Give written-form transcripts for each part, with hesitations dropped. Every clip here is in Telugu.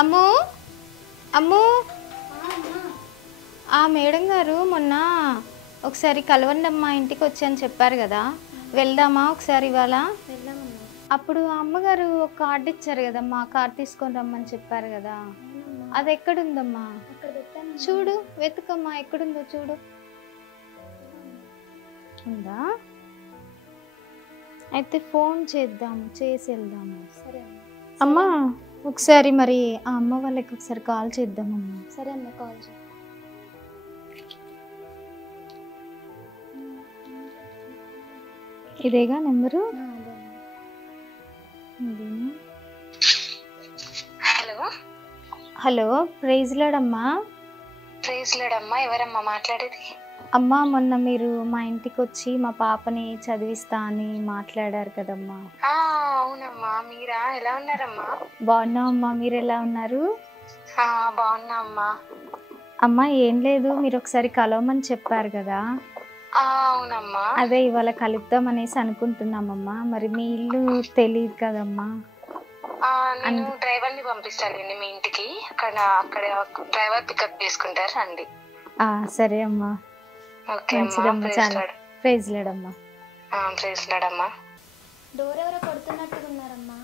అమ్ము అమ్ము ఆ మేడం గారు మొన్న ఒకసారి కలవండి అమ్మా ఇంటికి వచ్చాను చెప్పారు కదా, వెళ్దామా ఒకసారి ఇవాళ? అప్పుడు అమ్మగారు ఒక కార్డు ఇచ్చారు కదమ్మా, ఆ కార్డు తీసుకొని రమ్మని చెప్పారు కదా, అది ఎక్కడుందమ్మా? చూడు, వెతుకమ్మా, ఎక్కడుందో చూడు. ఉందా? అయితే ఫోన్ చేద్దాం, చేసి వెళ్దాము. సరే అమ్మా ఒకసారి మరి ఆ అమ్మ వాళ్ళకి ఒకసారి కాల్ చేద్దామమ్మా. సరే అమ్మ, కాల్ చేయి. ఇదేగా నెంబరు? హలో హలో, ప్రైజ్ లాడమ్మా. ప్రైజ్ లాడమ్మా, ఎవరమ్మా మాట్లాడేది? అమ్మా మొన్న మీరు మా ఇంటికి వచ్చి మా పాపని చదివిస్తా అని మాట్లాడారు కదమ్మా. అవునమ్మా, మీరా? ఎలా ఉన్నారమ్మా? బాగున్నామమ్మా, మీరు ఎలా ఉన్నారు? బాగున్నా అమ్మా. అమ్మా ఏం లేదు, మీరు ఒకసారి కలవమని చెప్పారు కదా. అవునమ్మా. అదే ఇవాళ కలుద్దాం అనేసి అనుకుంటున్నామమ్మా. మరి మీ ఇల్లు తెలియదు కదమ్మా. నేను డ్రైవర్ ని పంపిస్తానండి మీ ఇంటికి. అక్కడ డ్రైవర్ పికప్ చేసుకుంటారు, రండి. సరే అమ్మా, మంచిదమ్మా, చాలా ప్రైజ్ లాడమ్మా. ప్రైజ్ లాడమ్మా. డోర్ ఎవరో కొడుతున్నట్టుగా ఉన్నారమ్మా.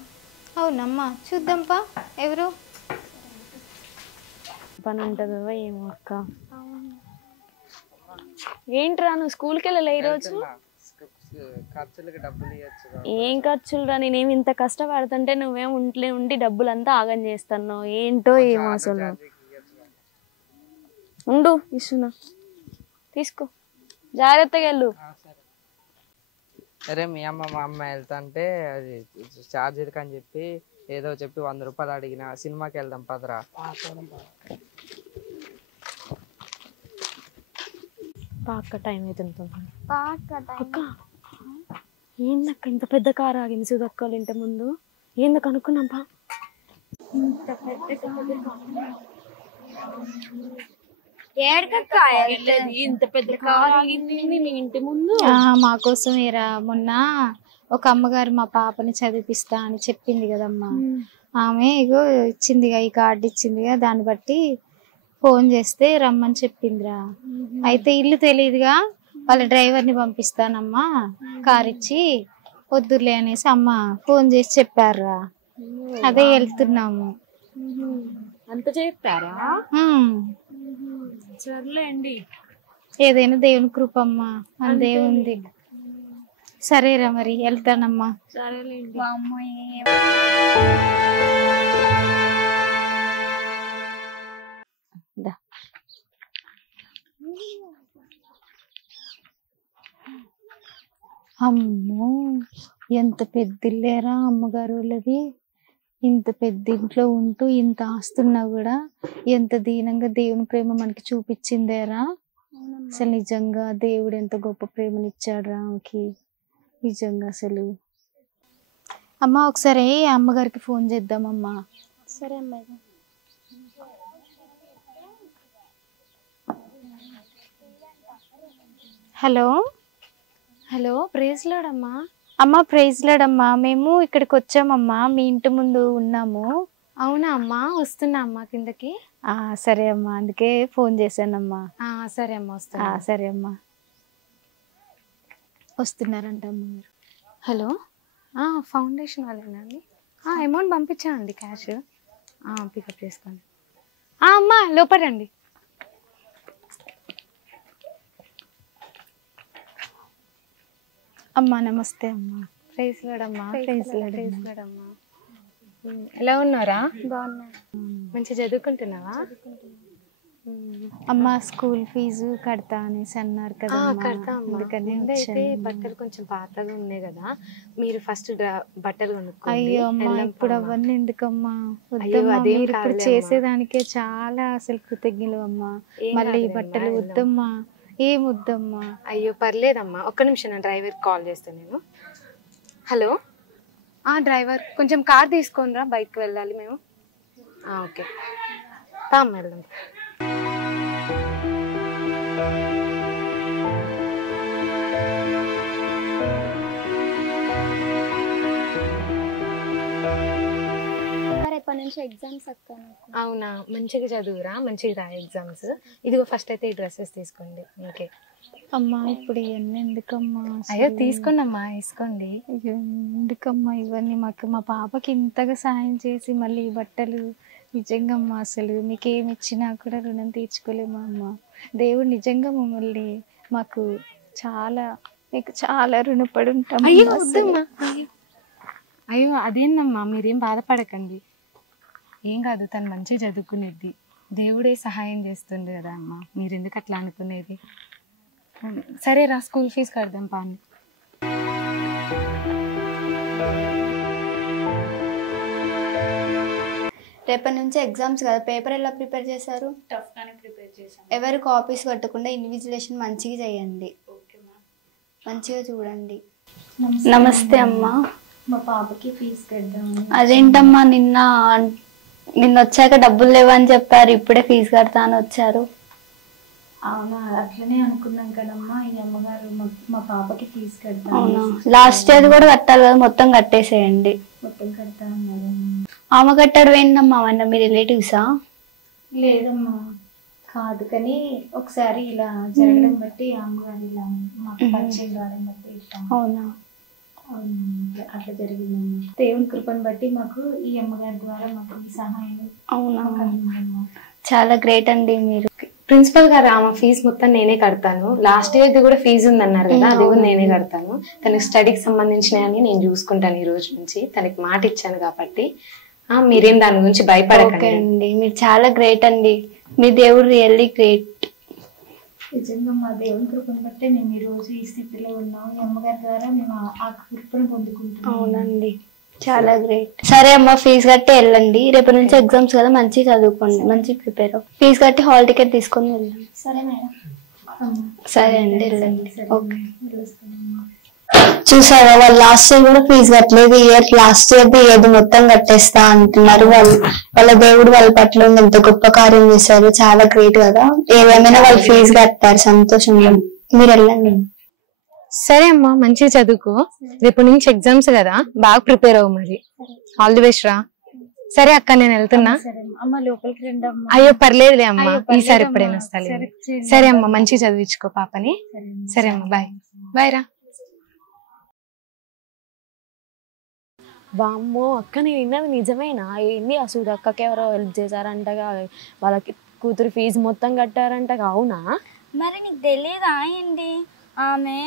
అవునమ్మా, చూద్దాంపా ఎవరు పని ఉంటుందో ఏమో అక్క. ఏంట్రా నువ్వు స్కూల్కి వెళ్ళలే ఈరోజు? ఏం ఖర్చులు రా, నేనేమి ఇంత కష్టపడుతుంటే నువ్వేం ఉండి డబ్బులంతా ఆగం చేస్తున్నావు. ఏంటో ఏమో అసలు. ఉండు ఇస్తున్నా, తీసుకో, జాగ్రత్తగా వెళ్ళు. అరే మీ అమ్మ మా అమ్మ వెళ్తా అంటే అది ఛార్జ్ అని చెప్పి ఏదో చెప్పి 100 రూపాయలు అడిగిన. సినిమాకి వెళ్దాం పదరా. పాక టైం అవుతుంది. అక్క ఏందక్క ఇంత పెద్ద కారు ఆగింది సుధక్కలు ఇంటి ముందు? ఏందక్క అనుకున్నాం పా. ఇంత పెద్ద కారు ఆగింది మీ ఇంటి ముందు? మా కోసం ఏరా, మొన్న ఒక అమ్మగారు మా పాపని చదివిపిస్తా అని చెప్పింది కదమ్మా. ఆమె ఇగో ఇచ్చిందిగా, ఈ కార్డు ఇచ్చిందిగా, దాన్ని బట్టి ఫోన్ చేస్తే రమ్మని చెప్పిందిరా. అయితే ఇల్లు తెలియదుగా, వాళ్ళ డ్రైవర్ని పంపిస్తానమ్మా, కార్ ఇచ్చి వద్దులే అనేసి అమ్మ ఫోన్ చేసి చెప్పారా. అదే వెళ్తున్నాము. అంత చెప్పారా? సర్లేండి, ఏదైనా దేవుని కృపమ్మా, మన దేవుంది. సరేరా మరి వెళ్తానమ్మా. సరేలేండి. అమ్మో, ఎంత పెద్ద ఇల్లేరా అమ్మగారు వాళ్ళది. ఇంత పెద్ద ఇంట్లో ఉంటూ ఇంత ఆస్తున్నా కూడా ఎంత దీనంగా దేవుని ప్రేమ మనకి చూపించిందేరా. అసలు నిజంగా దేవుడు ఎంత గొప్ప ప్రేమనిచ్చాడు రాకి, నిజంగా అసలు. అమ్మ ఒకసారి అమ్మగారికి ఫోన్ చేద్దామమ్మా. సరే అమ్మాయి. హలో హలో, ప్రైజ్ లాడమ్మా. అమ్మ ప్రైజ్ లాడమ్మా, మేము ఇక్కడికి వచ్చామమ్మా, మీ ఇంటి ముందు ఉన్నాము. అవునా అమ్మా, వస్తున్నా అమ్మా కిందకి. సరే అమ్మా, అందుకే ఫోన్ చేశానమ్మా. సరే అమ్మా, వస్తున్నా. సరే అమ్మా, వస్తున్నారంట అమ్మగారు. హలో, ఫౌండేషన్ వాళ్ళేనా అండి? Amount పంపించానండి, cash. పికప్ చేసుకోండి. అమ్మా లోపలండి. అమ్మా నమస్తే అమ్మా. ప్రైజ్ లాడమ్మా. ప్రైజ్ లాడమ్మా. ఎలా ఉన్నారా? బాగున్నా. మంచిగా చదువుకుంటున్నావా? అమ్మ స్కూల్ ఫీజు కడతా అనేసి అన్నారు కదా, కడతా. అయితే బట్టలు కొంచెం పాతగా ఉన్నాయి కదా, మీరు ఫస్ట్ బట్టలు కొనుక్కోండి. అయ్యో అమ్మా, ఇప్పుడు అవన్నీ ఎందుకమ్మా, వద్దమ్మా. మీరు ఇప్పుడు చేసేదానికే చాలా అసలు కృతజ్ఞలు అమ్మా. మళ్ళీ బట్టలు వద్దమ్మా, ఏం వద్దమ్మా. అయ్యో పర్లేదమ్మా, ఒక్క నిమిషం, నా డ్రైవర్ కాల్ చేస్తాను నేను. హలో, డ్రైవర్ కొంచెం కార్ తీసుకొని రా, బైక్కి వెళ్ళాలి మేము. ఓకే, వెళ్దాం. నుంచి ఎగ్జామ్స్ అక్క నాకు. అవునా, మంచిగా చదువురా, మంచిగా రాయి ఎగ్జామ్స్. ఇదిగో ఫస్ట్ అయితే ఈ డ్రెస్సెస్ తీసుకోండి. ఓకే అమ్మా ఇప్పుడు ఇవన్నీ ఎందుకమ్మా? అయ్యో తీసుకోండి అమ్మా, వేసుకోండి. అయ్యో, ఎందుకమ్మా ఇవన్నీ? మాకు మా పాపకి ఇంతగా సాయం చేసి మళ్ళీ ఈ బట్టలు, నిజంగా అమ్మా అసలు మీకేమి ఇచ్చినా కూడా రుణం తీర్చుకోలేమా అమ్మ. దేవుడు నిజంగా మమ్మల్ని మాకు చాలా, మీకు చాలా రుణపడి ఉంటాం. అయ్యో వద్దమ్మా, అయ్యో అదేందమ్మా, మీరేం బాధపడకండి. ఏం కాదు, తను మంచిగా చదువుకునేది, దేవుడే సహాయం చేస్తుంది కదా అమ్మ. మీరు ఎందుకు అట్లా అనుకునేది? సరే రా, స్కూల్ ఫీజు కడదాం పాని. రేపటి నుంచి ఎగ్జామ్స్ కదా, పేపర్ ఎలా ప్రిపేర్ చేశారు? ఎవరు కాపీస్ కట్టకుండా ఇన్విజిలేషన్ మంచిగా చేయండి, మంచిగా చూడండి. నమస్తే అమ్మా. మా పాపకి ఫీజు కడదాం. అదేంటమ్మా, నిన్న వచ్చాక డబ్బులు లేవని చెప్పారు, ఇప్పుడే ఫీజు కడతా అని వచ్చారు. అవునా, అట్లనే అనుకున్నాం కదమ్మా. ఈ అమ్మగారు మా పాపకి ఫీజు కడతాం. అవునా, లాస్ట్ ఇయర్ కూడా కట్టాలి కదా, మొత్తం కట్టేసేయండి. మొత్తం కడతా అన్నదమ్మా. ఆమె కట్టడం ఏంటమ్మా, అవన్నీ మీ రిలేటివ్సా? లేదమ్మా, కాదు, కానీ ఒకసారి ఇలా జరగడం బట్టి అమ్మగారు ఇలా మాకు పరిచయం కావడం బట్టి ఇష్టం. అవునా, అట్లా జరిగిందమ్మా. దేవుని కృపను బట్టి మాకు ఈ అమ్మగారి ద్వారా మాకు ఈ సహాయం. అవునా, చాలా గ్రేట్ అండి మీరు. ప్రిన్సిపల్ గారు, ఆమె ఫీజు మొత్తం నేనే కడతాను. లాస్ట్ ఇయర్ కూడా ఫీజు ఉందన్నారు కదా, అది కూడా నేనే కడతాను. తనకి స్టడీకి సంబంధించినవి నేను చూసుకుంటాను. ఈ రోజు నుంచి తనకి మాట ఇచ్చాను కాబట్టి మీరేం దాని గురించి భయపడకండి. మీరు చాలా గ్రేట్ అండి, మీ దేవుడు రియల్లీ గ్రేట్. నిజంగా మా దేవుని కృపను బట్టే మేము ఈ రోజు ఈ స్థితిలో ఉన్నాం. ఈ అమ్మగారి ద్వారా మేము ఆ కృపను పొందుకుంటున్నాం. అవునండి, చాలా గ్రేట్. సరే అమ్మ, ఫీజు కట్టి వెళ్ళండి. రేపటి నుంచి ఎగ్జామ్స్ కదా, మంచిగా చదువుకోండి, మంచి ప్రిపేర్. ఫీజు కట్టి హాల్ టికెట్ తీసుకొని వెళ్ళండి. సరే మేడం. సరే అండి, వెళ్ళండి. ఓకే, వెళ్ళొస్తానమ్మా. చూసారా, వాళ్ళు లాస్ట్ ఇయర్ కూడా ఫీజు కట్టలేదు, లాస్ట్ ఇయర్ మొత్తం కట్టేస్తా అంటున్నారు. వాళ్ళ దేవుడు వాళ్ళ పట్ల ఎంత గొప్ప కార్యం చేశారు, చాలా గ్రేట్ కదా. ఏమైనా వాళ్ళు ఫీజు కట్టారు, సంతోషంగా. మీరు వెళ్ళండి. సరే అమ్మా, మంచిగా చదువుకో. రేపు నుంచి ఎగ్జామ్స్ కదా, బాగా ప్రిపేర్ అవ్వు. మరి ఆల్ ది బెస్ట్ రా. సరే అక్క, నేను వెళ్తున్నా. అమ్మ లోపలికి రండి అమ్మ. అయ్యో పర్లేదులే అమ్మ, ఈసారి ఎప్పుడైనా వస్తాలే. సరే అమ్మ, మంచిగా చదివించుకో పాపని. సరే అమ్మ, బాయ్. బాయ్ రా. వామ్మో అక్క, నేను విన్నది నిజమేనా? ఏంది ఆ సుధక్కకి ఎవరో హెల్ప్ చేశారంటగా, వాళ్ళకి కూతురు ఫీజు మొత్తం కట్టారంటగా, అవునా? మరి నీకు తెలియదా ఏంటి? ఆమె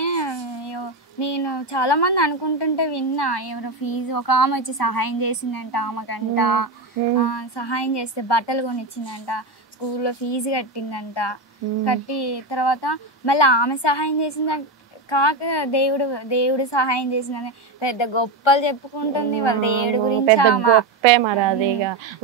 నేను చాలా మంది అనుకుంటుంటే విన్నా, ఎవరో ఫీజు ఒక ఆమె వచ్చి సహాయం చేసిందంట ఆమెకంట. సహాయం చేస్తే బట్టలు కొనిచ్చిందంట, స్కూల్లో ఫీజు కట్టిందంట. కట్టి తర్వాత మళ్ళీ ఆమె సహాయం చేసిందంట కాక దేవుడు సహాయం చేసిందని పెద్ద గొప్పలు చెప్పుకుంటుంది వాళ్ళ దేవుడి గురించి. పెద్ద గొప్పే మరి అది.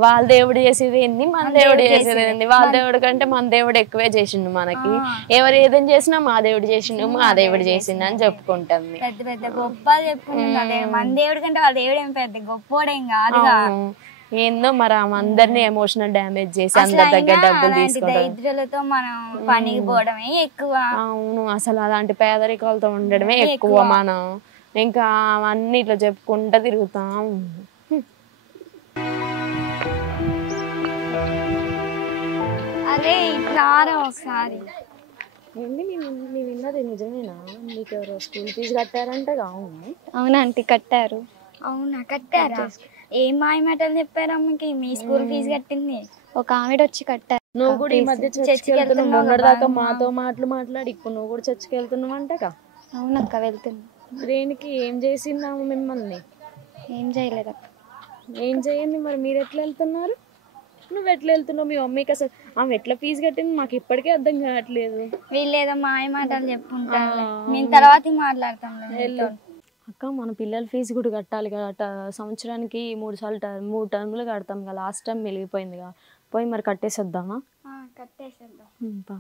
వాళ్ళ దేవుడు చేసేది ఏంది, మన దేవుడు చేసేది ఏంది? వాళ్ళ దేవుడు కంటే మన దేవుడు ఎక్కువే చేసిండు మనకి. ఎవరు ఏదైనా చేసినా మా దేవుడు చేసిండు, మా దేవుడు చేసిండు అని చెప్పుకుంటుంది. పెద్ద పెద్ద గొప్పలు చెప్పుకుంటుంది. మన దేవుడి కంటే వాళ్ళ దేవుడు ఏం పెద్ద గొప్పోడేం కాదుగా. ఏందో మరి ఆమె అందరినీ ఎమోషనల్ డ్యామేజ్ చేసి అందరి దగ్గర డబ్బులు తీసుకుంటాం. దరిద్రులతో మనం పనికి పోవడమే ఎక్కువ. అవును, అసలు అలాంటి పేదరికాలతో ఉండడమే ఎక్కువ. మనం ఇంకా అన్ని ఇట్లా చెప్పుకుంటా తిరుగుతాం. అదే ఇట్లా ఒకసారి ఏంటి నేను విన్నది నిజమేనా? మీకు ఎవరో స్కూల్ ఫీజు కట్టారంటగా? అవును. అవునా ఆంటీ, కట్టారు. అవునా, కట్టారా? ఏం మాయమాటలు చెప్పారు అమ్మకి? మీ స్కూల్ ఫీజు కట్టింది ఒక ఆవిడ వచ్చి కట్టారు. నువ్వు కూడా ఈ మధ్య చర్చికి వెళ్తున్నావు. మొన్నటిదాకా మాతో మాట్లాడి ఇప్పుడు నువ్వు కూడా చర్చికి వెళ్తున్నావు అంటగా? అవునక్క, వెళ్తున్నా. దేనికి? ఏం చేసిందాము మిమ్మల్ని? ఏం చేయలేదక్క. ఏం చేయండి మరి, మీరు ఎట్లా వెళ్తున్నారు? నువ్వు ఎట్లా వెళ్తున్నావు? మీ మమ్మీకి అసలు ఆమె ఎట్లా ఫీజు కట్టింది మాకు ఇప్పటికే అర్థం కావట్లేదు. వీళ్ళు ఏదో మాయమాటలు చెప్పుకుంటారు, మేము తర్వాత మాట్లాడతాం. అక్క, మన పిల్లల ఫీజు కూడా కట్టాలి కదా. సంవత్సరానికి 3 టర్ములు కడతాం కదా. లాస్ట్ టైం మిగిలిపోయిందిగా, పోయి మరి కట్టేసేద్దామా? కట్టేసేద్దాం.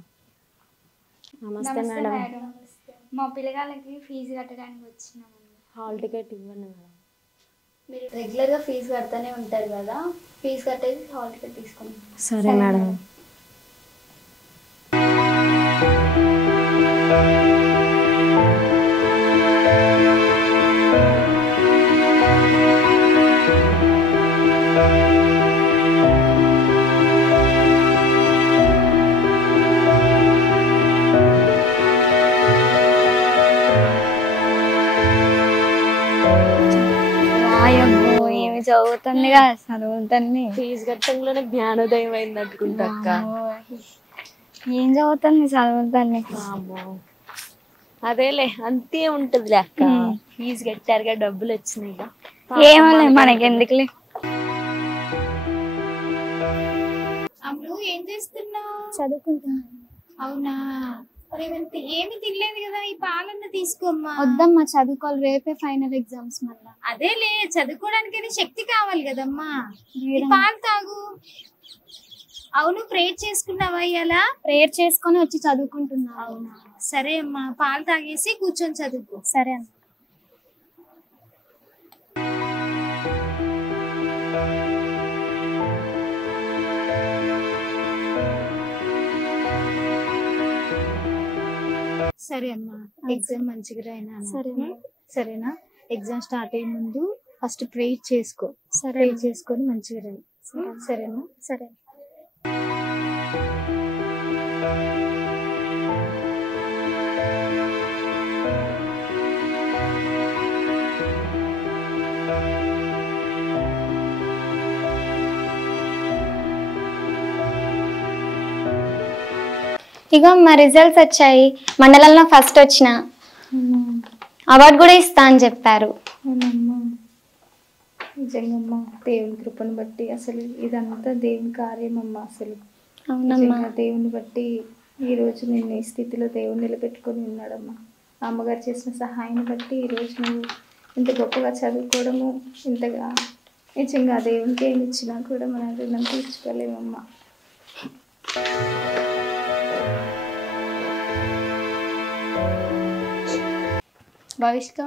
నమస్తే మేడం. మా పిల్లగాళ్ళకి ఫీజు కట్టడానికి వచ్చినాము. హాల్ టికెట్ ఇవ్వండి మేడం. మీరు రెగ్యులర్గా ఫీజు కడతానే ఉంటారు కదా, ఫీజు కట్టేసి హాల్ టికెట్ తీసుకోండి. సరే మేడం. చదువుతుంది కదా, చదువుతుంది. ఫీజు కట్టంలోనే జ్ఞానోదయం అయింది అనుకుంటా అక్క. ఏం చదువుతుంది, చదువుతుంది. అదేలే అంతే ఉంటది అక్క. ఫీజు కట్టారుగా, డబ్బులు వచ్చినాయిగా, ఏమలే మనకి ఎందుకులే. అమ్ము ఏం చేస్తున్నావు? చదువుకుంటున్నాను. అవునా? ఏమి తినలేదు కదా, ఈ పాలన్న తీసుకోమ్మా. వద్దమ్మా, చదువుకోవాలి, రేపే ఫైనల్ ఎగ్జామ్స్. మళ్ళా అదేలే, చదువుకోవడానికి శక్తి కావాలి కదమ్మా, ఈ పాలు తాగు. అవును, ప్రేయర్ చేసుకున్నావా ఇలా? ప్రేయర్ చేసుకొని వచ్చి చదువుకుంటున్నా. అవునా, సరే అమ్మా, పాలు తాగేసి కూర్చొని చదువుకో. సరే అమ్మ. సరే అమ్మా, ఎగ్జామ్ మంచిగా రాయినా. సరేనా? ఎగ్జామ్ స్టార్ట్ అయ్యే ముందు ఫస్ట్ ప్రేయర్ చేసుకో. ప్రేయర్ చేసుకొని మంచిగా రాయి. సరేనా? సరే. ఇగో మా రిజల్ట్స్ వచ్చాయి. మండలంలో ఫస్ట్ వచ్చిన. అవార్డు కూడా ఇస్తా అని చెప్పారు. నిజంగా దేవుని కృపను బట్టి అసలు ఇదంతా దేవుని కార్యమమ్మా. అసలు అవునమ్మా, దేవుని బట్టి ఈ రోజు నేను ఈ స్థితిలో దేవుని నిలబెట్టుకొని ఉన్నాడమ్మా. అమ్మగారు చేసిన సహాయాన్ని బట్టి ఈరోజు నువ్వు ఇంత గొప్పగా చదువుకోవడము, ఇంతగా నిజంగా దేవునికి ఏమి ఇచ్చినా కూడా మన రుణం తీర్చుకోలేమమ్మా. భవిష్క,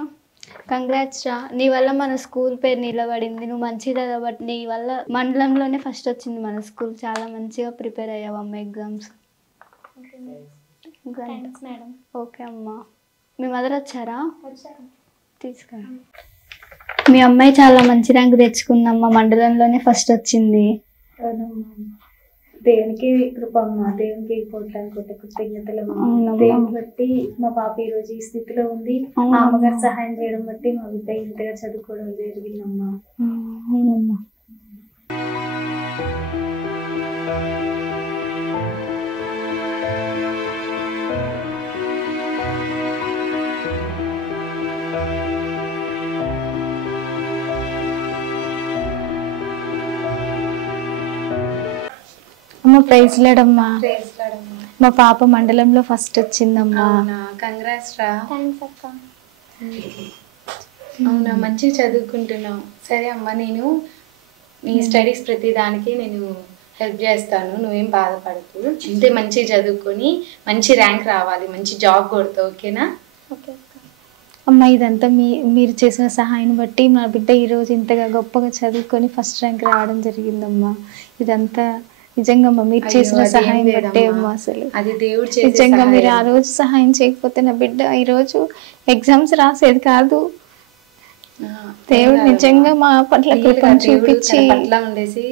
కంగ్రాట్స్ రా, నీ వల్ల మన స్కూల్ పేరు నిలబడింది. నువ్వు మంచిగా చదవబట్టి నీ వల్ల మండలంలోనే ఫస్ట్ వచ్చింది మన స్కూల్. చాలా మంచిగా ప్రిపేర్ అయ్యావు అమ్మ ఎగ్జామ్స్. ఓకే అమ్మా. మీ మదర్ వచ్చారా? తీసుకురా. మీ అమ్మాయి చాలా మంచి ర్యాంక్ తెచ్చుకుందమ్మా, మండలంలోనే ఫస్ట్ వచ్చింది. దేవునికి కృప అమ్మా, దేవునికి కృతజ్ఞతలు. దేవుని బట్టి మా పాప ఈ రోజు ఈ స్థితిలో ఉంది. మా అమ్మగారు సహాయం చేయడం బట్టి మా బిడ్డ ఇంతగా చదువుకోవడం జరిగిందమ్మా. అవునమ్మా. అమ్మ ప్రైజ్ లేడమ్మా. మా పాప మండలంలో ఫస్ట్ వచ్చిందమ్మా. కంగ్రాట్స్ రా. అవునా, మంచిగా చదువుకుంటున్నావు. సరే అమ్మా, నేను నీ స్టడీస్ ప్రతి దానికి నేను హెల్ప్ చేస్తాను, నువ్వేం బాధపడకు. ఇంతే మంచిగా చదువుకొని మంచి ర్యాంక్ రావాలి, మంచి జాబ్ కొడతావు. ఓకేనా? అమ్మ, ఇదంతా మీరు చేసిన సహాయం బట్టి మా బిడ్డ ఈరోజు ఇంతగా గొప్పగా చదువుకొని ఫస్ట్ ర్యాంక్ రావడం జరిగిందమ్మా. ఇదంతా నిజంగా మీరు చేసిన సహాయం బట్టే అమ్మా. అసలు అది దేవుడు నిజంగా మీరు ఆ రోజు సహాయం చేయకపోతే నా బిడ్డ ఈరోజు ఎగ్జామ్స్ రాసేది కాదు. దేవుడు నిజంగా మా పట్ల కృపను చూపించి పట్ల ఉండేసి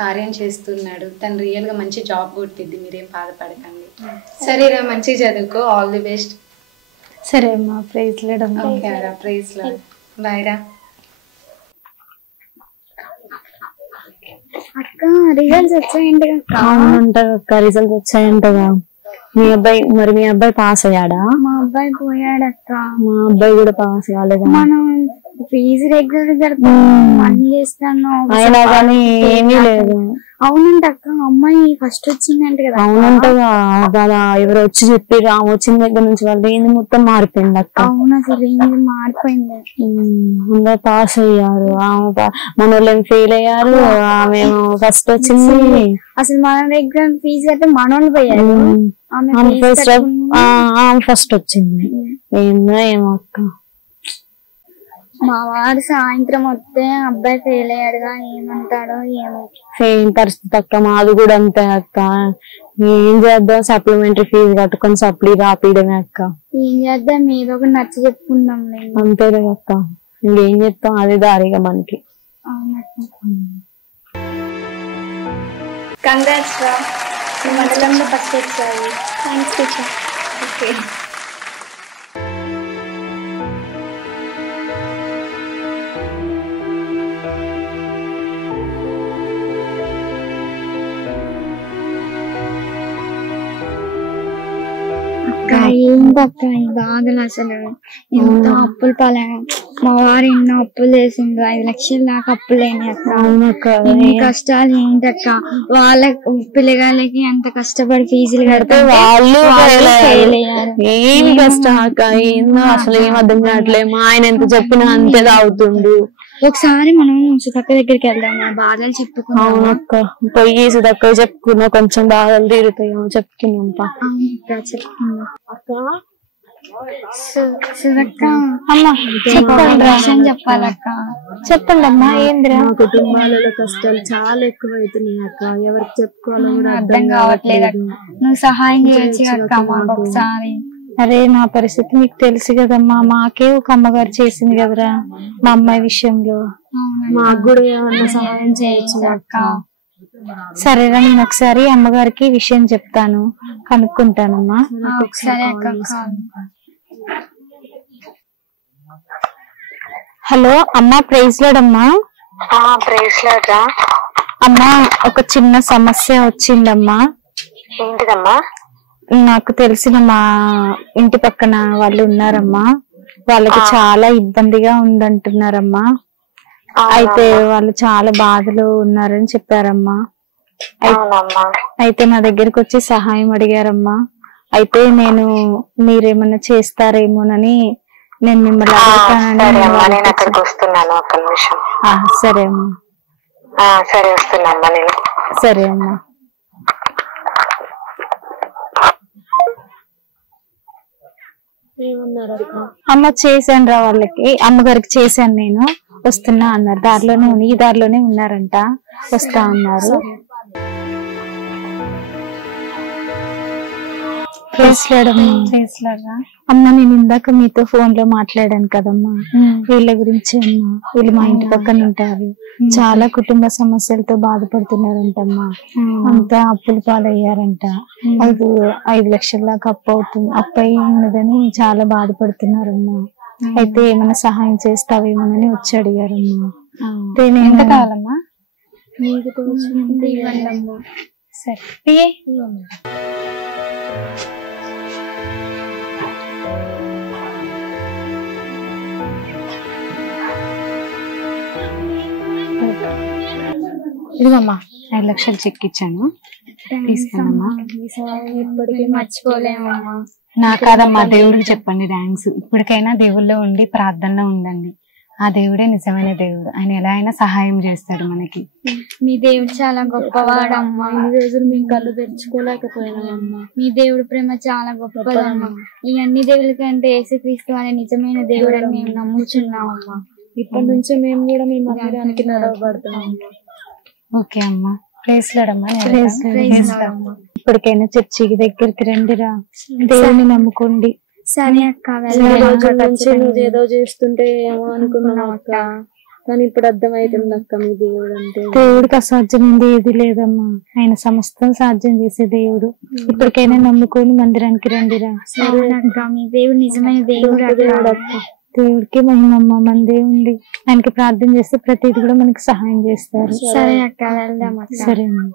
కార్యం చేస్తున్నాడు. తను రియల్ గా మంచి జాబ్ కొట్టిద్ది, మీరేం బాధపడకండి. సరేరా, మంచిగా చదువుకో. All the best. సరే అమ్మా, ప్రైజ్ లేడమ్మా. ఓకే రా, ప్రైజ్ లార్డ్. బాయ్ రా. అక్క, రిజల్ట్స్ వచ్చాయంట అక్క. అవునంట అక్క, రిజల్ట్స్ వచ్చాయంటగా. మీ అబ్బాయి పాస్ అయ్యాడా? మా అబ్బాయి పోయాడక్క. మా అబ్బాయి కూడా పాస్ కాలేదా? మనం ఫీజు రెగ్యులర్ అన్ని చేస్తాను అయినా కానీ ఏమీ లేదు. అవునంట అక్క, అమ్మాయి ఫస్ట్ వచ్చిందంట కదా. అవునంటగా కదా, ఎవరు వచ్చి చెప్పి ఆమె వచ్చిన దగ్గర నుంచి వాళ్ళు ఏంది మొత్తం మారిపోయింది అక్క. అవును, అసలు ఏంది మారిపోయింది. అందరు పాస్ అయ్యారు, ఆమె మన వాళ్ళు ఫెయిల్ అయ్యారు, ఆమె ఫస్ట్ వచ్చింది. అసలు మన దగ్గర ఫీజు కట్టే మనోళ్ళు పోయారు, ఆమె ఫస్ట్ వచ్చింది. ఏందో ఏమో అక్క. మా వాడు సాయంత్రం వస్తే అబ్బాయి ఫెయిల్ అయ్యాడుగా, ఏమంటాడో ఏమో. సేమ్ పరిస్థితి అక్క, మాది కూడా అంతే అక్క. ఏం చేద్దాం, సప్లిమెంటరీ ఫీజు కట్టుకొని సప్లీ రాపియడమే అక్క. ఏం చేద్దాం, ఏదో ఒకటి నచ్చ చెప్పుకుందాం. అంతేలే అక్క, ఇంకేం చెప్తాం, అదే దారిగా మనకి. కంగ్రాట్స్ రా, మండలంలో ఫస్ట్ వచ్చాయి. Thanks teacher. ఓకే. ఏంటక్క ఈ బాధలు అసలు ఎంత అప్పులు పాలైన మా వారు ఎన్నో అప్పులు చేసిండు 5 లక్షల దాకా అప్పులేని అక్క ఎన్ని కష్టాలు ఏంటక్క వాళ్ళ పిల్లగాళ్ళకి అంత కష్టపడి ఫీజులు కడితే వాళ్ళు ఏమి కష్టం అక్క ఏందో అసలు ఏం అర్థం కావట్లేదు. మా ఆయన ఎంత చెప్పినా అంతే తాగుతుండు. ఒకసారి మనం సుధక్క దగ్గరికి వెళ్దాం బాధలు చెప్పుకున్నాం. అవునక్క పోయి సుధక్క చెప్పుకున్నా కొంచెం బాధలు తీరుతాయేమో చెప్పుకున్నాం. చెప్పుకున్నాం అక్క సుధక్క చెప్పాలక్క చెప్పండి అమ్మా. ఏంద్రా మా కుటుంబాలలో కష్టాలు చాలా ఎక్కువైతున్నాయి అక్క. ఎవరికి చెప్పుకోవాలో కూడా అర్థం కావట్లేదు అక్క. నువ్వు సహాయం చేయొచ్చు అక్క మాకు ఒకసారి. అరే నా పరిస్థితి మీకు తెలుసు కదమ్మా. మాకే ఒక అమ్మగారు చేసింది కదరా మా అమ్మాయి విషయంలో. మాకు కూడా ఏమన్నా సహాయం చేయొచ్చు అక్క. సరేరా నేను ఒకసారి అమ్మగారికి విషయం చెప్తాను, కనుక్కుంటానమ్మా. ఒకసారి అక్క. హలో అమ్మా, ప్రైజ్ లార్డ్ అమ్మా. ప్రైజ్ లార్డ్ రా. అమ్మా ఒక చిన్న సమస్య వచ్చిందమ్మా. ఏంటిదమ్మా? నాకు తెలిసిన మా ఇంటి పక్కన వాళ్ళు ఉన్నారమ్మా. వాళ్ళకి చాలా ఇబ్బందిగా ఉందంటున్నారమ్మా. అయితే వాళ్ళు చాలా బాధలో ఉన్నారని చెప్పారమ్మా. అయితే నా దగ్గరికి వచ్చి సహాయం అడిగారమ్మా. అయితే నేను మీరేమన్నా చేస్తారేమోనని నేను మిమ్మల్ని అక్కడికి వస్తున్నాను. ఒక్క నిమిషం. సరే అమ్మా. సరే వస్తున్నామ్మా నేను. సరే అమ్మా. అమ్మ చేశాను రా వాళ్ళకి, అమ్మగారికి చేశాను నేను, వస్తున్నా అన్నారు. దారిలోనే ఈ దారిలోనే ఉన్నారంట, వస్తా అన్నారు. అమ్మ నేను ఇందాక మీతో ఫోన్ లో మాట్లాడాను కదమ్మా, వీళ్ళ గురించి అమ్మా. వీళ్ళు మా ఇంటి పక్కన ఉంటారు, చాలా కుటుంబ సమస్యలతో బాధపడుతున్నారంటమ్మా. అంతా అప్పులు పాలయ్యారంట. 5 లక్షల దాకా అప్పు అయి ఉన్నదని చాలా బాధపడుతున్నారమ్మా. అయితే ఏమైనా సహాయం చేస్తావేమోనని వచ్చి అడిగారమ్మా. ఎంత కావాలమ్మా? సరే ఇదిగమ్మా 5 లక్షలు చెక్ ఇచ్చాను, తీసుకున్నామ్మా. ఇప్పటికీ మర్చిపోలేమమ్మా. నా కాదమ్మా, దేవుడికి చెప్పండి థ్యాంక్స్. ఇప్పటికైనా దేవుళ్ళో ఉండి ప్రార్థనలో ఉండండి. ఆ దేవుడే నిజమైన దేవుడు, ఆయన ఎలా అయినా సహాయం చేస్తాడు మనకి. మీ దేవుడు చాలా గొప్పవాడమ్మా. ఈ రోజులు మేము కళ్ళు తెరుచుకోలేకపోయినామమ్మా. మీ దేవుడు ప్రేమ చాలా గొప్పదమ్మా. ఈ అన్ని దేవుల కంటే యేసుక్రీస్తు అనే నిజమైన దేవుడు అని మేము నమ్ముచున్నామమ్మా. ఇప్పటి నుంచి మేము కూడా మీ మందిరానికి నడవబడతాం. ఓకే అమ్మా, ప్రైజ్ లార్డ్ అమ్మా. ఇప్పటికైనా చర్చికి దగ్గరికి రండిరా, దేవుని నమ్ముకోండి. సరే అక్క. ఏదో చేస్తుంటే ఏమో అనుకున్నాం అక్క, కానీ ఇప్పుడు అర్థమవుతుంది అక్క మీ దేవుడు అంటే. దేవుడికి అసాధ్యమైంది ఏది లేదమ్మా, ఆయన సమస్తం సాధ్యం చేసే దేవుడు. ఇప్పటికైనా నమ్ముకొని మందిరానికి రండిరా. సరే అక్క, మీ దేవుడు నిజమైన దేవుడు అక్క. దేవుడికి మహిమమ్మ, మన దేవుడి ఆయనకి ప్రార్థన చేస్తే ప్రతిది కూడా మనకి సహాయం చేస్తారు. సరే అక్క, వెళ్దాం అక్క. సరే అమ్మ.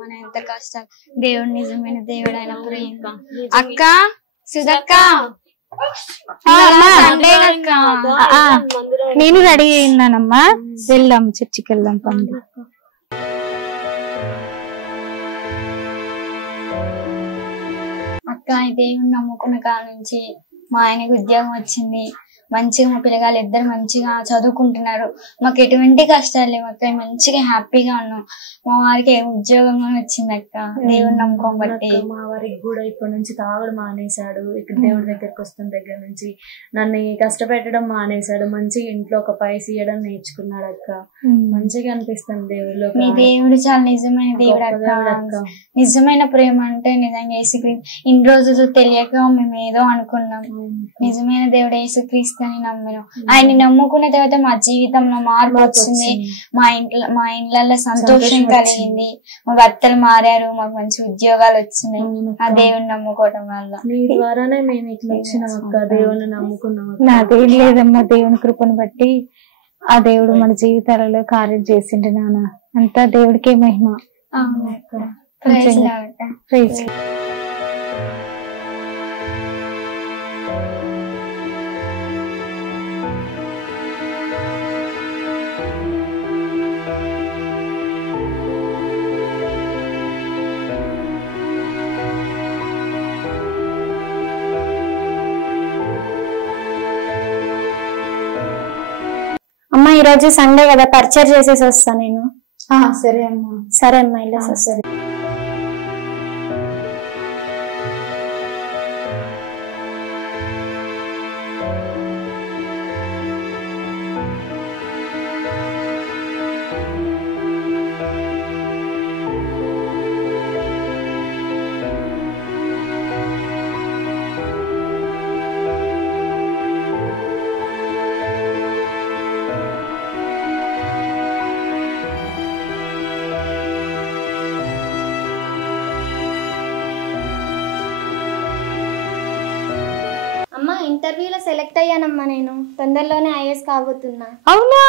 మన ఎంత కష్టం, దేవుడు నిజమైన దేవుడు ఆయన ప్రేమ. అక్క సుధక్క, నేను రెడీ అయిందానమ్మా, వెళ్దాం చర్చికి వెళ్దాం. పండి అక్క, దేవుని నమ్ముకున్న కాడ నుంచి మా ఆయనకి ఉద్యోగం వచ్చింది. మంచిగా మా పిల్లగాళ్ళు ఇద్దరు మంచిగా చదువుకుంటున్నారు. మాకు ఎటువంటి కష్టాలు లేవు అక్క, మంచిగా హ్యాపీగా ఉన్నాం. మా వారికి ఉద్యోగం వచ్చింది అక్క, దేవుని నమ్మకం బట్టి. మా వారికి కూడా ఇప్పటి నుంచి తాగడం మానేశాడు. ఇక్కడ దేవుడి దగ్గరకు వస్తున్న దగ్గర నుంచి నన్ను కష్టపెట్టడం మానేశాడు. మంచిగా ఇంట్లో ఒక పైస ఇవ్వడం నేర్చుకున్నాడు అక్క. మంచిగా అనిపిస్తుంది దేవుడిలో. మీ దేవుడు చాలా నిజమైన దేవుడు అక్క. నిజమైన ప్రేమ అంటే నిజంగా యేసుక్రీస్తు. ఇన్ని రోజులు తెలియక మేము ఏదో అనుకున్నాం. నిజమైన దేవుడు యేసుక్రీస్తు ఏసుని నమ్మినాం. ఆయన్ని నమ్ముకున్న తర్వాత మా జీవితంలో మార్పు వచ్చింది. మా ఇండ్లలో సంతోషం కలిగింది. మా భర్తలు మారారు. మాకు మంచి ఉద్యోగాలు వచ్చినాయి ఆ దేవుని నమ్ముకోవడం వల్ల. నీ ద్వారానే మేము ఇట్లా వచ్చినాం అక్క, దేవుని నమ్ముకున్నాం. నాదేం లేదమ్మా, దేవుని కృపను బట్టి ఆ దేవుడు మన జీవితాలలో కార్యం చేసిండు నాన్న. అంతా దేవుడికే మహిమ. ప్రైజ్. అమ్మ ఈ రోజు సండే కదా, పర్చేర్ చేసేసి వస్తా నేను. సరే అమ్మా. సరే అమ్మా, వెళ్ళేసి వస్తా. ఇంటర్వ్యూలో సెలెక్ట్ అయ్యానమ్మా. నేను తొందరలోనే ఐఏఎస్ కాబోతున్నా. అవునా?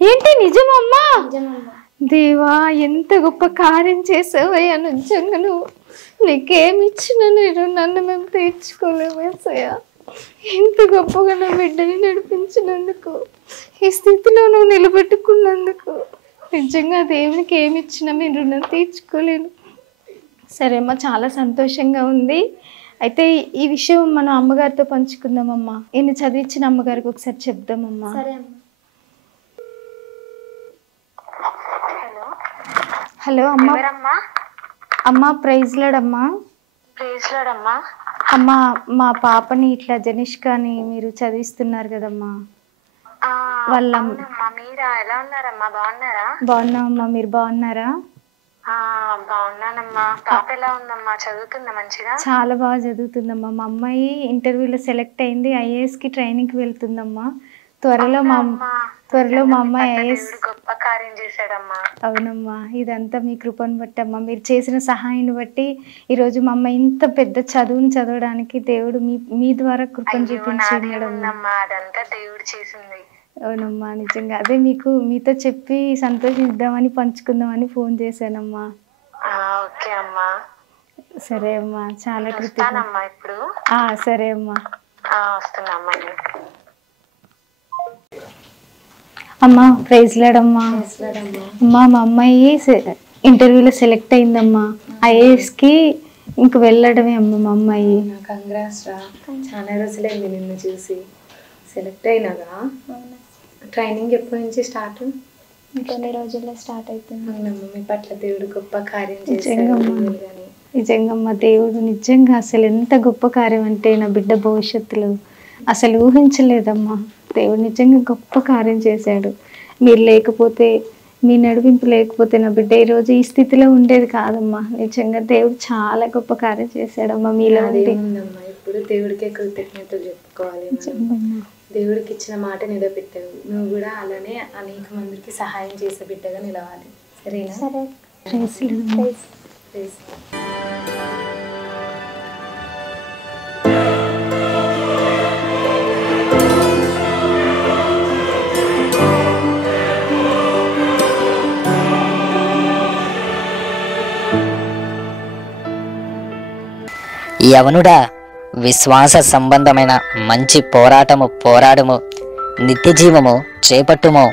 ఏంటి నిజమమ్మా? నిజమమ్మా. దేవా, ఎంత గొప్ప కార్యం చేసావయ్యా. నిజంగా నువ్వు నీకేమిచ్చిన నేను నన్ను మేము తీర్చుకోలేమేసయ్యా. ఎంత గొప్పగా నా బిడ్డని నడిపించినందుకు, ఈ స్థితిలో నువ్వు నిలబెట్టుకున్నందుకు నిజంగా దేవునికి ఏమిచ్చినా మేము రుణం తీర్చుకోలేను. సరే అమ్మా, చాలా సంతోషంగా ఉంది. అయితే ఈ విషయం మనం అమ్మగారితో పంచుకుందామమ్మా. ఈయన చదివించిన అమ్మగారికి ఒకసారి చెప్దామమ్మా. సరే అమ్మా. హలో అమ్మా. అమ్మా ప్రైజ్ లాడమ్మా. అమ్మా, మా పాపని ఇట్లా జనిష్కాని మీరు చదివిస్తున్నారు కదమ్మా. వాళ్ళ బాగున్నామమ్మా, మీరు బాగున్నారా? బాగున్నానమ్మా. పాప ఎలా ఉందమ్మా? చదువుతుందా మంచిగా? చాలా బాగా చదువుతుందమ్మా. మా అమ్మాయి ఇంటర్వ్యూలో సెలెక్ట్ అయింది, ఐఏఎస్ కి ట్రైనింగ్ కి వెళ్తుందమ్మా. త్వరలో మా అమ్మాయి ఐఏఎస్. గొప్ప కార్యం చేశాడమ్మా. అవునమ్మా, ఇదంతా మీ కృపను బట్టి అమ్మా, మీరు చేసిన సహాయాన్ని బట్టి ఈరోజు మా అమ్మాయి ఇంత పెద్ద చదువుని చదవడానికి దేవుడు మీ ద్వారా కృపను చూపించాడమ్మా. అదంతా దేవుడు చేసింది. అవునమ్మా, నిజంగా అదే మీతో చెప్పి సంతోషిద్దామని పంచుకుందామని ఫోన్ చేశానమ్మా. ఓకే అమ్మా. సరే అమ్మా, చాలా కృతజ్ఞతమ్మా. ఇప్పుడు సరే అమ్మా. వస్తున్నామ్మా. అమ్మా ప్రైజ్ లాడమ్మా. అమ్మా, మా అమ్మాయి ఇంటర్వ్యూలో సెలెక్ట్ అయిందమ్మా. ఐఏఎస్ కి ఇంక వెళ్ళడమే అమ్మా మా అమ్మాయి. కంగ్రాట్స్ రా, చాలా రోజులైంది నిన్ను చూసి. సెలెక్ట్ అయినాగా? ట్రైనింగ్ ఎప్పటి నుంచి స్టార్ట్? కొన్ని రోజుల్లో స్టార్ట్ అవుతుంది. అవునమ్మా, మీ పట్ల దేవుడు గొప్ప కార్యం చేశాడు. నిజంగా దేవుడు నిజంగా అసలు ఎంత గొప్ప కార్యం అంటే, నా బిడ్డ భవిష్యత్తులో అసలు ఊహించలేదమ్మా. దేవుడు నిజంగా గొప్ప కార్యం చేశాడు. మీరు లేకపోతే, మీ నడిపింపు లేకపోతే నా బిడ్డ ఈరోజు ఈ స్థితిలో ఉండేది కాదమ్మా. నిజంగా దేవుడు చాలా గొప్ప కార్యం చేశాడమ్మా మీలో. ఇప్పుడు దేవుడికే కృతజ్ఞతలు చెప్పుకోవాలి. దేవుడికి ఇచ్చిన మాట నిలబెట్టావు. నువ్వు కూడా అలానే అనేక మందికి సహాయం చేసే బిడ్డగా నిలవాలి. సరేనా? సరే. యవనుడా, విశ్వాస సంబంధమైన మంచి పోరాటము పోరాడుము, నిత్య జీవము చేపట్టుము.